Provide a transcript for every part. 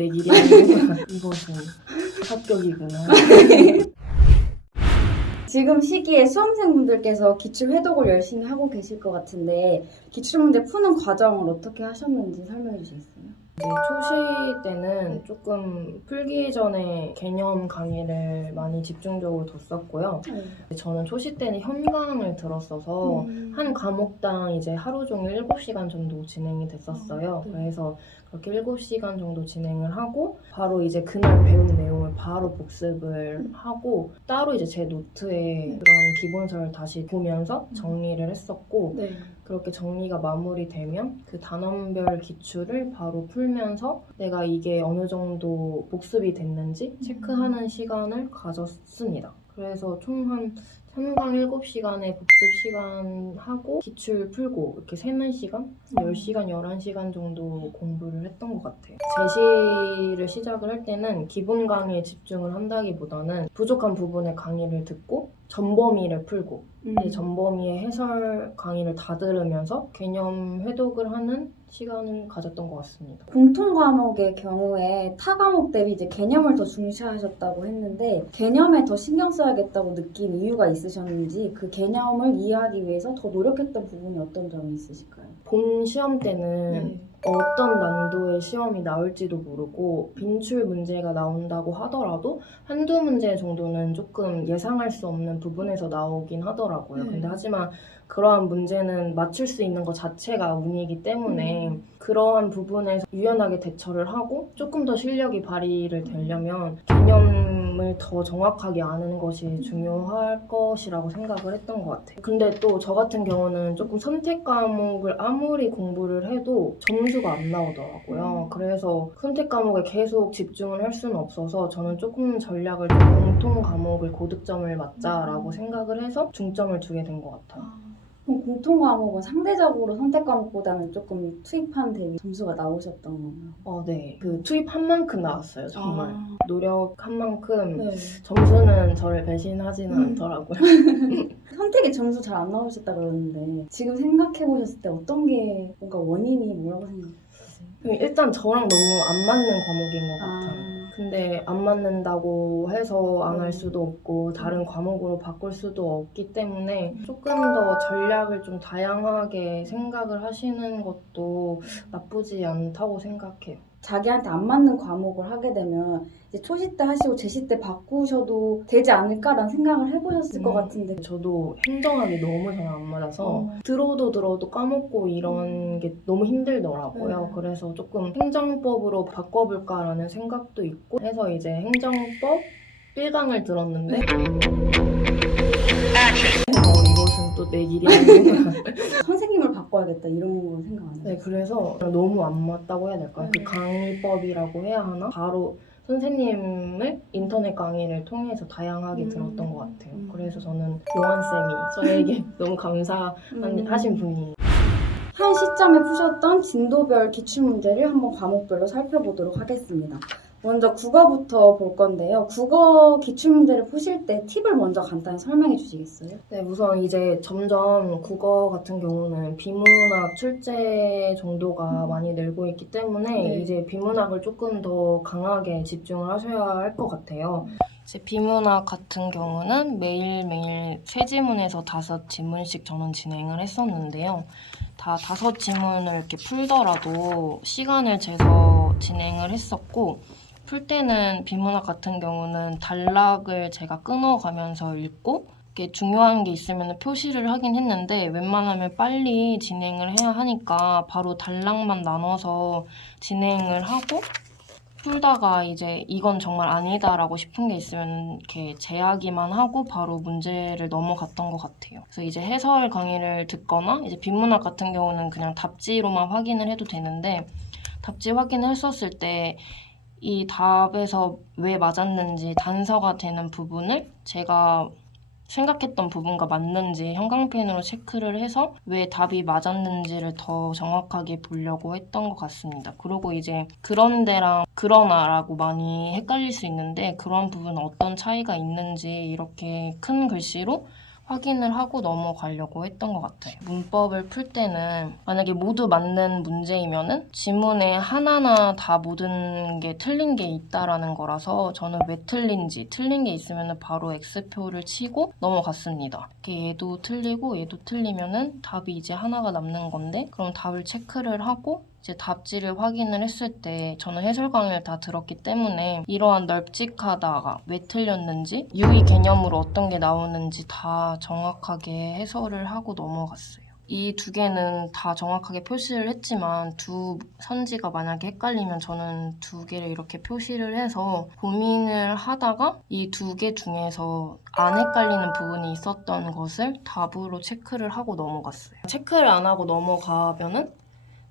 내 길이 아니구나. 이것은 합격이구나. 지금 시기에 수험생분들께서 기출회독을 열심히 하고 계실 것 같은데 기출문제 푸는 과정을 어떻게 하셨는지 설명해 주시겠어요? 이제 초시 때는 조금 풀기 전에 개념 강의를 많이 집중적으로 뒀었고요. 저는 초시 때는 현강을 들었어서 한 과목당 이제 하루 종일 7시간 정도 진행이 됐었어요. 그래서 그렇게 7시간 정도 진행을 하고 바로 이제 그날 배운 내용을 바로 복습을 하고 따로 이제 제 노트에 그런 기본서를 다시 보면서 정리를 했었고 네. 그렇게 정리가 마무리되면 그 단원별 기출을 바로 풀면서 내가 이게 어느 정도 복습이 됐는지 체크하는 시간을 가졌습니다. 그래서 총 한 3강 7시간의 복습 시간 하고 기출 풀고 이렇게 3, 4시간? 10시간, 11시간 정도 공부를 했던 것 같아요. 제시를 시작을 할 때는 기본 강의에 집중을 한다기보다는 부족한 부분의 강의를 듣고 전범위를 풀고 이 전범위의 해설 강의를 다 들으면서 개념 회독을 하는 시간을 가졌던 것 같습니다. 공통 과목의 경우에 타 과목 대비 이제 개념을 더 중시하셨다고 했는데 개념에 더 신경 써야겠다고 느낀 이유가 있으셨는지 그 개념을 이해하기 위해서 더 노력했던 부분이 어떤 점이 있으실까요? 본 시험 때는 어떤 난도의 시험이 나올지도 모르고 빈출 문제가 나온다고 하더라도 한두 문제 정도는 조금 예상할 수 없는 부분에서 나오긴 하더라고요. 근데 하지만 그러한 문제는 맞출 수 있는 것 자체가 운이기 때문에 그러한 부분에서 유연하게 대처를 하고 조금 더 실력이 발휘를 되려면 개념을 더 정확하게 아는 것이 중요할 것이라고 생각을 했던 것 같아요. 근데 또 저 같은 경우는 조금 선택 과목을 아무리 공부를 해도 점수가 안 나오더라고요. 그래서 선택 과목에 계속 집중을 할 수는 없어서 저는 조금 전략을 좀 공통 과목을 고득점을 맞자라고 생각을 해서 중점을 두게 된 것 같아요. 그럼 공통 과목은 상대적으로 선택 과목보다는 조금 투입한 대비 점수가 나오셨던 건가요? 네. 그 투입한 만큼 나왔어요, 정말. 노력한 만큼 네. 점수는 저를 배신하지는 않더라고요. 선택에 점수 잘 안 나오셨다 그러는데 지금 생각해 보셨을 때 어떤 게 뭔가 원인이 뭐라고 생각하세요? 일단 저랑 너무 안 맞는 과목인 것 같아요. 근데 안 맞는다고 해서 안 할 수도 없고 다른 과목으로 바꿀 수도 없기 때문에 조금 더 전략을 좀 다양하게 생각을 하시는 것도 나쁘지 않다고 생각해요. 자기한테 안 맞는 과목을 하게 되면 이제 초시 때 하시고 제시 때 바꾸셔도 되지 않을까라는 생각을 해보셨을 것 같은데 저도 행정학이 너무 잘 안 맞아서 들어도 까먹고 이런 게 너무 힘들더라고요. 그래서 조금 행정법으로 바꿔볼까라는 생각도 있고 해서 이제 행정법 1강을 들었는데 이것은 또 내 길이 아니구나. 선생님을 바꿔야겠다 이런 거 생각 안 해요? 네, 그래서 너무 안 맞다고 해야 될까요? 그 강의법이라고 해야 하나? 바로 선생님을 인터넷 강의를 통해서 다양하게 들었던 것 같아요. 그래서 저는 요한쌤이 저에게 너무 감사하신 분이에요. 현 시점에 푸셨던 진도별 기출문제를 한번 과목별로 살펴보도록 하겠습니다. 먼저 국어부터 볼 건데요. 국어 기출문제를 푸실 때 팁을 먼저 간단히 설명해 주시겠어요? 네, 우선 이제 점점 국어 같은 경우는 비문학 출제 정도가 많이 늘고 있기 때문에 이제 비문학을 조금 더 강하게 집중을 하셔야 할 것 같아요. 이제 비문학 같은 경우는 매일매일 3지문에서 5지문씩 저는 진행을 했었는데요. 다 5지문을 이렇게 풀더라도 시간을 재서 진행을 했었고 풀 때는 비문학 같은 경우는 단락을 제가 끊어가면서 읽고 이렇게 중요한 게 있으면 표시를 하긴 했는데 웬만하면 빨리 진행을 해야 하니까 바로 단락만 나눠서 진행을 하고 풀다가 이제 이건 정말 아니다라고 싶은 게 있으면 이렇게 제하기만 하고 바로 문제를 넘어갔던 것 같아요. 그래서 이제 해설 강의를 듣거나 이제 비문학 같은 경우는 그냥 답지로만 확인을 해도 되는데 답지 확인을 했었을 때 이 답에서 왜 맞았는지 단서가 되는 부분을 제가 생각했던 부분과 맞는지 형광펜으로 체크를 해서 왜 답이 맞았는지를 더 정확하게 보려고 했던 것 같습니다. 그리고 이제 그런데랑 그러나라고 많이 헷갈릴 수 있는데 그런 부분은 어떤 차이가 있는지 이렇게 큰 글씨로 확인을 하고 넘어가려고 했던 것 같아요. 문법을 풀 때는 만약에 모두 맞는 문제이면은 지문에 하나하나 다 모든 게 틀린 게 있다라는 거라서 저는 왜 틀린지, 틀린 게 있으면은 바로 X표를 치고 넘어갔습니다. 이렇게 얘도 틀리고 얘도 틀리면은 답이 이제 하나가 남는 건데, 그럼 답을 체크를 하고 이제 답지를 확인을 했을 때 저는 해설 강의를 다 들었기 때문에 이러한 널찍하다가 왜 틀렸는지, 유의 개념으로 어떤 게 나오는지 다 정확하게 해설을 하고 넘어갔어요. 이 두 개는 다 정확하게 표시를 했지만 두 선지가 만약에 헷갈리면 저는 두 개를 이렇게 표시를 해서 고민을 하다가 이 두 개 중에서 안 헷갈리는 부분이 있었던 것을 답으로 체크를 하고 넘어갔어요. 체크를 안 하고 넘어가면은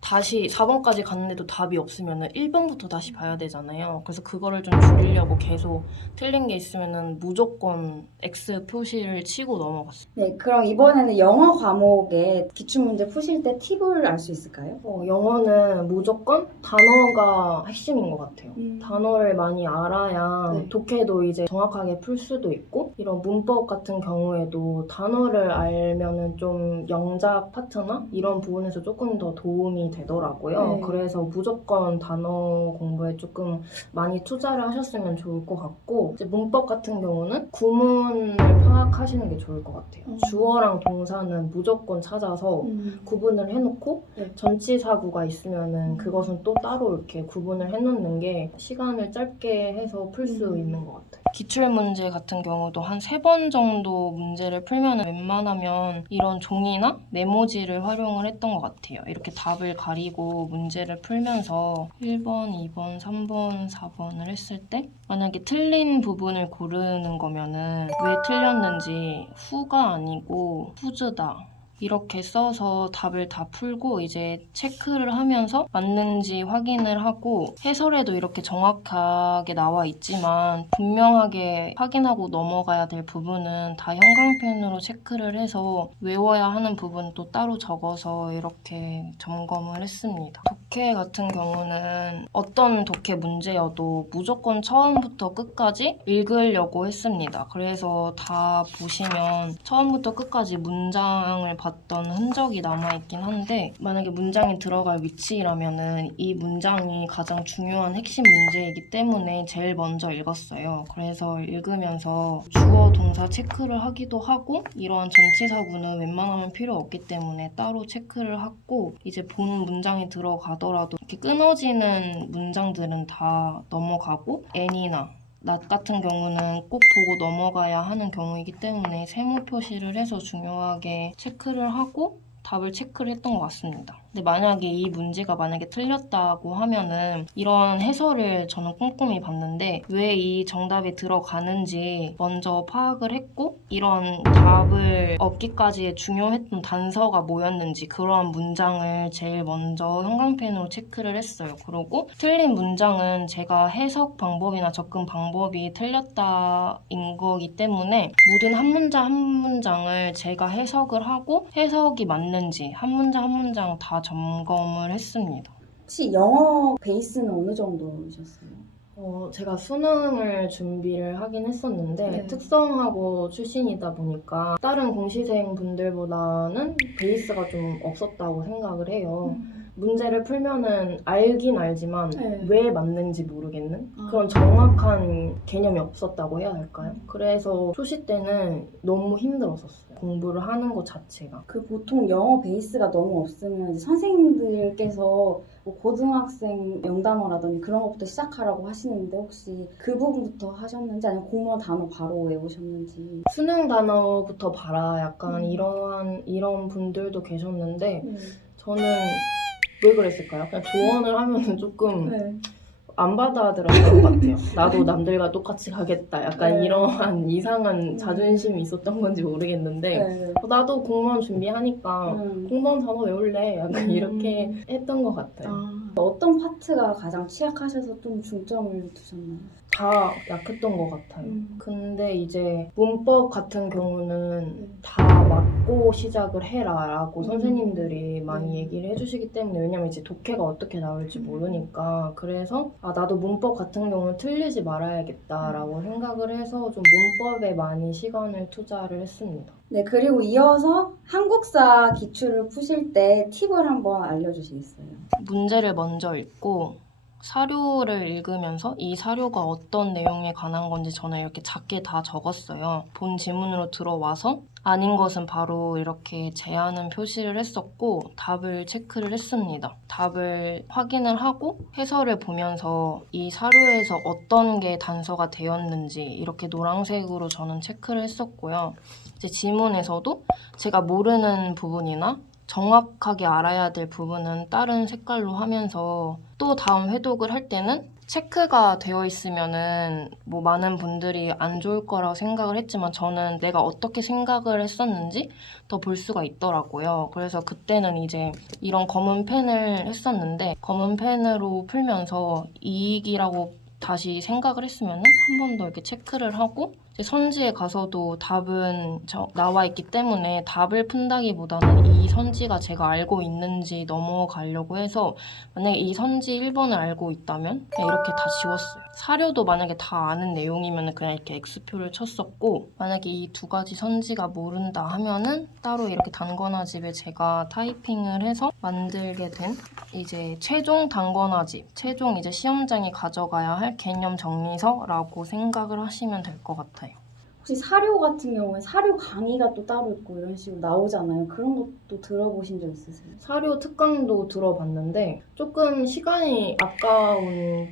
다시 4번까지 갔는데도 답이 없으면 1번부터 다시 봐야 되잖아요. 그래서 그거를 좀 줄이려고 계속 틀린 게 있으면 무조건 X 표시를 치고 넘어갔어요. 네, 그럼 이번에는 영어 과목에 기출문제 푸실 때 팁을 알 수 있을까요? 영어는 무조건 단어가 핵심인 것 같아요. 음. 단어를 많이 알아야 네. 독해도 이제 정확하게 풀 수도 있고, 이런 문법 같은 경우에도 단어를 알면은 좀 영작 파트나 이런 부분에서 조금 더 도움이 되더라고요. 네. 그래서 무조건 단어 공부에 조금 많이 투자를 하셨으면 좋을 것 같고, 이제 문법 같은 경우는 구문을 파악하시는 게 좋을 것 같아요. 주어랑 동사는 무조건 찾아서 구분을 해놓고 네. 전치사구가 있으면은 그것은 또 따로 이렇게 구분을 해놓는 게 시간을 짧게 해서 풀 수 있는 것 같아요. 기출문제 같은 경우도 한 3번 정도 문제를 풀면 웬만하면 이런 종이나 메모지를 활용을 했던 것 같아요. 이렇게 답을 가리고 문제를 풀면서 1번, 2번, 3번, 4번을 했을 때 만약에 틀린 부분을 고르는 거면은 왜 틀렸는지 후가 아니고 후즈다, 이렇게 써서 답을 다 풀고 이제 체크를 하면서 맞는지 확인을 하고, 해설에도 이렇게 정확하게 나와 있지만 분명하게 확인하고 넘어가야 될 부분은 다 형광펜으로 체크를 해서 외워야 하는 부분 또 따로 적어서 이렇게 점검을 했습니다. 독해 같은 경우는 어떤 독해 문제여도 무조건 처음부터 끝까지 읽으려고 했습니다. 그래서 다 보시면 처음부터 끝까지 문장을 봤던 흔적이 남아있긴 한데, 만약에 문장이 들어갈 위치라면은 이 문장이 가장 중요한 핵심 문제이기 때문에 제일 먼저 읽었어요. 그래서 읽으면서 주어 동사 체크를 하기도 하고, 이러한 전치사구는 웬만하면 필요 없기 때문에 따로 체크를 하고, 이제 본 문장이 들어가더라도 이렇게 끊어지는 문장들은 다 넘어가고, N이나 낫 같은 경우는 꼭 보고 넘어가야 하는 경우이기 때문에 세모 표시를 해서 중요하게 체크를 하고 답을 체크를 했던 것 같습니다. 근데 만약에 이 문제가 만약에 틀렸다고 하면은 이런 해설을 저는 꼼꼼히 봤는데 왜 이 정답이 들어가는지 먼저 파악을 했고, 이런 답을 얻기까지의 중요했던 단서가 뭐였는지 그러한 문장을 제일 먼저 형광펜으로 체크를 했어요. 그리고 틀린 문장은 제가 해석 방법이나 접근 방법이 틀렸다인 거기 때문에 모든 한 문장 한 문장을 제가 해석을 하고 해석이 맞는지 한 문장 한 문장 다 점검을 했습니다. 혹시 영어 베이스는 어느 정도이셨어요? 제가 수능을 준비를 하긴 했었는데 네. 특성화고 출신이다 보니까 다른 공시생 분들보다는 베이스가 좀 없었다고 생각을 해요. 문제를 풀면은 알긴 알지만 네. 왜 맞는지 모르겠는 아. 그런 정확한 개념이 없었다고 해야 할까요? 그래서 초시 때는 너무 힘들었었어요. 공부를 하는 것 자체가. 그 보통 영어 베이스가 너무 없으면 이제 선생님들께서 뭐 고등학생 영단어라든지 그런 것부터 시작하라고 하시는데 혹시 그 부분부터 하셨는지 아니면 공무원 단어 바로 외우셨는지. 수능 단어부터 봐라 약간 이런 분들도 계셨는데 저는 왜 그랬을까요? 그냥 조언을 하면은 조금 네. 안 받아들였던 것 같아요. 나도 남들과 똑같이 가겠다. 약간 네. 이러한 이상한 자존심이 있었던 건지 모르겠는데 네. 나도 공무원 준비하니까 공무원 단어 외울래. 약간 이렇게 했던 것 같아요. 어떤 파트가 가장 취약하셔서 좀 중점을 두셨나요? 다 약했던 것 같아요. 근데 이제 문법 같은 경우는 네. 다 맞고 시작을 해라라고 음. 선생님들이 많이 네. 얘기를 해주시기 때문에 왜냐면 이제 독해가 어떻게 나올지 모르니까 그래서 나도 문법 같은 경우는 틀리지 말아야겠다라고 생각을 해서 좀 문법에 많이 시간을 투자를 했습니다. 네, 그리고 이어서 한국사 기출을 푸실 때 팁을 한번 알려주시겠어요? 문제를 먼저 읽고 사료를 읽으면서 이 사료가 어떤 내용에 관한 건지 저는 이렇게 작게 다 적었어요. 본 지문으로 들어와서 아닌 것은 바로 이렇게 제하는 표시를 했었고 답을 체크를 했습니다. 답을 확인을 하고 해설을 보면서 이 사료에서 어떤 게 단서가 되었는지 이렇게 노란색으로 저는 체크를 했었고요. 이제 지문에서도 제가 모르는 부분이나 정확하게 알아야 될 부분은 다른 색깔로 하면서 또 다음 회독을 할 때는 체크가 되어 있으면은 뭐 많은 분들이 안 좋을 거라고 생각을 했지만 저는 내가 어떻게 생각을 했었는지 더 볼 수가 있더라고요. 그래서 그때는 이제 이런 검은 펜을 했었는데 검은 펜으로 풀면서 이익이라고 다시 생각을 했으면은 한 번 더 이렇게 체크를 하고 이제 선지에 가서도 답은 나와 있기 때문에 답을 푼다기보다는 이 선지가 제가 알고 있는지 넘어가려고 해서 만약에 이 선지 1번을 알고 있다면 그냥 이렇게 다 지웠어요. 사료도 만약에 다 아는 내용이면 그냥 이렇게 X표를 쳤었고 만약에 이 두 가지 선지가 모른다 하면은 따로 이렇게 단권화집에 제가 타이핑을 해서 만들게 된 이제 최종 단권화집, 최종 이제 시험장이 가져가야 할 개념 정리서라고 생각을 하시면 될 것 같아요. 혹시 사료 같은 경우에 사료 강의가 또 따로 있고 이런 식으로 나오잖아요. 그런 것도 들어보신 적 있으세요? 사료 특강도 들어봤는데 조금 시간이 아까운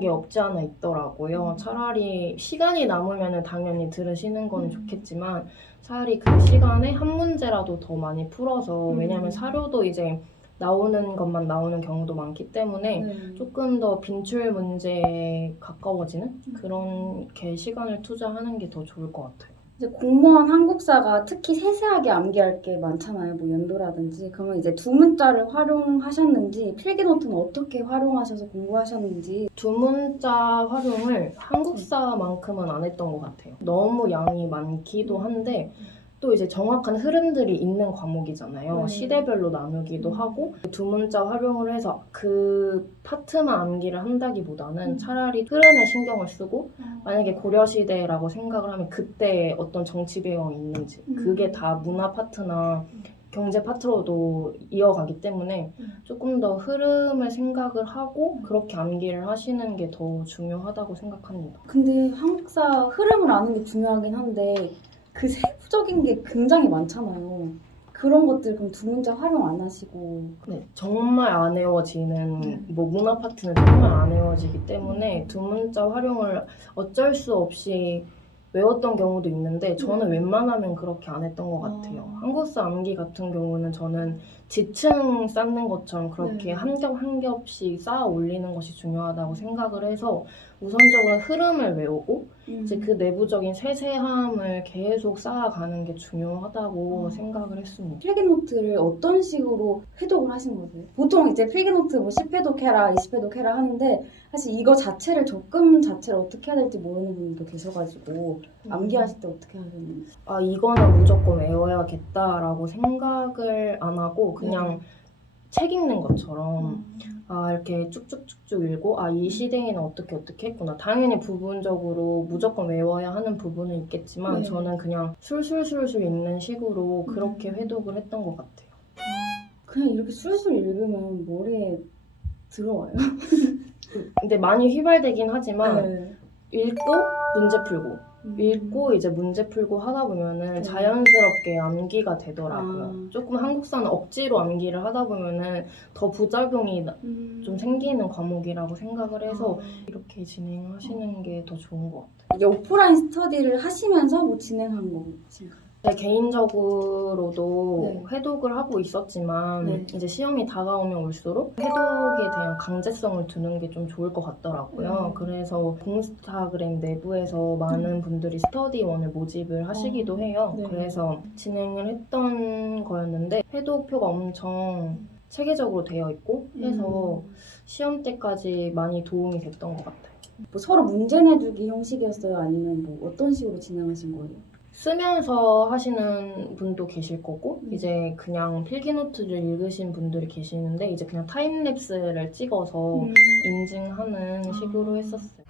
게 없지 않아 있더라고요. 차라리 시간이 남으면 당연히 들으시는 건 좋겠지만 차라리 그 시간에 한 문제라도 더 많이 풀어서 왜냐면 사료도 이제 나오는 것만 나오는 경우도 많기 때문에 네. 조금 더 빈출 문제에 가까워지는 그렇게 시간을 투자하는 게 더 좋을 것 같아요. 이제 공무원 한국사가 특히 세세하게 암기할 게 많잖아요. 뭐 연도라든지. 그러면 이제 두 문자를 활용하셨는지 필기노트는 어떻게 활용하셔서 공부하셨는지. 두 문자 활용을 한국사만큼은 안 했던 것 같아요. 너무 양이 많기도 한데 또 이제 정확한 흐름들이 있는 과목이잖아요. 네. 시대별로 나누기도 하고 두 문자 활용을 해서 그 파트만 암기를 한다기보다는 차라리 흐름에 신경을 쓰고 만약에 고려시대라고 생각을 하면 그때 어떤 정치 배경이 있는지 그게 다 문화 파트나 경제 파트로도 이어가기 때문에 조금 더 흐름을 생각을 하고 그렇게 암기를 하시는 게 더 중요하다고 생각합니다. 근데 한국사 흐름을 아는 게 중요하긴 한데 그 세부적인 게 굉장히 많잖아요. 그런 것들 그럼 두 문자 활용 안 하시고. 네, 정말 안 외워지는 뭐 문화 파트는 정말 안 외워지기 때문에 두 문자 활용을 어쩔 수 없이 외웠던 경우도 있는데 저는 웬만하면 그렇게 안 했던 것 같아요. 한국사 암기 같은 경우는 저는 지층 쌓는 것처럼 그렇게 한 겹 한 겹씩 쌓아 올리는 것이 중요하다고 생각을 해서 우선적으로 흐름을 외우고 이제 그 내부적인 세세함을 계속 쌓아가는 게 중요하다고 생각을 했습니다. 필기노트를 어떤 식으로 회독을 하신 거세요? 보통 이제 필기노트 뭐 10회독 해라, 20회독 해라 하는데 사실 이거 자체를 적금 자체를 어떻게 해야 될지 모르는 분들도 계셔가지고 암기하실 때 어떻게 하셨는지. 이거는 무조건 외워야겠다라고 생각을 안 하고 그냥 책 읽는 것처럼 이렇게 쭉쭉쭉쭉 읽고 이 시대에는 어떻게 했구나. 당연히 부분적으로 무조건 외워야 하는 부분은 있겠지만 저는 그냥 술술술술 읽는 식으로 그렇게 회독을 했던 것 같아요. 그냥 이렇게 술술 읽으면 머리에 들어와요. 근데 많이 휘발되긴 하지만 읽고 문제 풀고 읽고 이제 문제 풀고 하다 보면은 자연스럽게 암기가 되더라고요. 조금 한국사는 억지로 암기를 하다 보면은 더 부작용이 좀 생기는 과목이라고 생각을 해서 이렇게 진행하시는 게 더 좋은 것 같아요. 이게 오프라인 스터디를 하시면서 뭐 진행한 거신가요? 제 개인적으로도 회독을 하고 있었지만 이제 시험이 다가오면 올수록 회독에 대한 강제성을 두는 게 좀 좋을 것 같더라고요. 그래서 공스타그램 내부에서 많은 분들이 스터디원을 모집을 하시기도 해요. 그래서 진행을 했던 거였는데 회독표가 엄청 체계적으로 되어 있고 해서 시험 때까지 많이 도움이 됐던 것 같아요. 뭐 서로 문제 내주기 형식이었어요? 아니면 뭐 어떤 식으로 진행하신 거예요? 쓰면서 하시는 분도 계실 거고 이제 그냥 필기노트를 읽으신 분들이 계시는데 이제 그냥 타임랩스를 찍어서 인증하는 식으로 했었어요.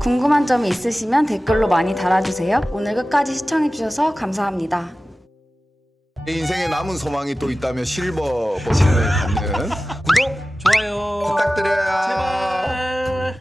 궁금한 점이 있으시면 댓글로 많이 달아주세요. 오늘 끝까지 시청해주셔서 감사합니다. 내 인생에 남은 소망이 또 있다면 실버 버튼을 받는 구독 좋아요. 부탁드려요. 제발.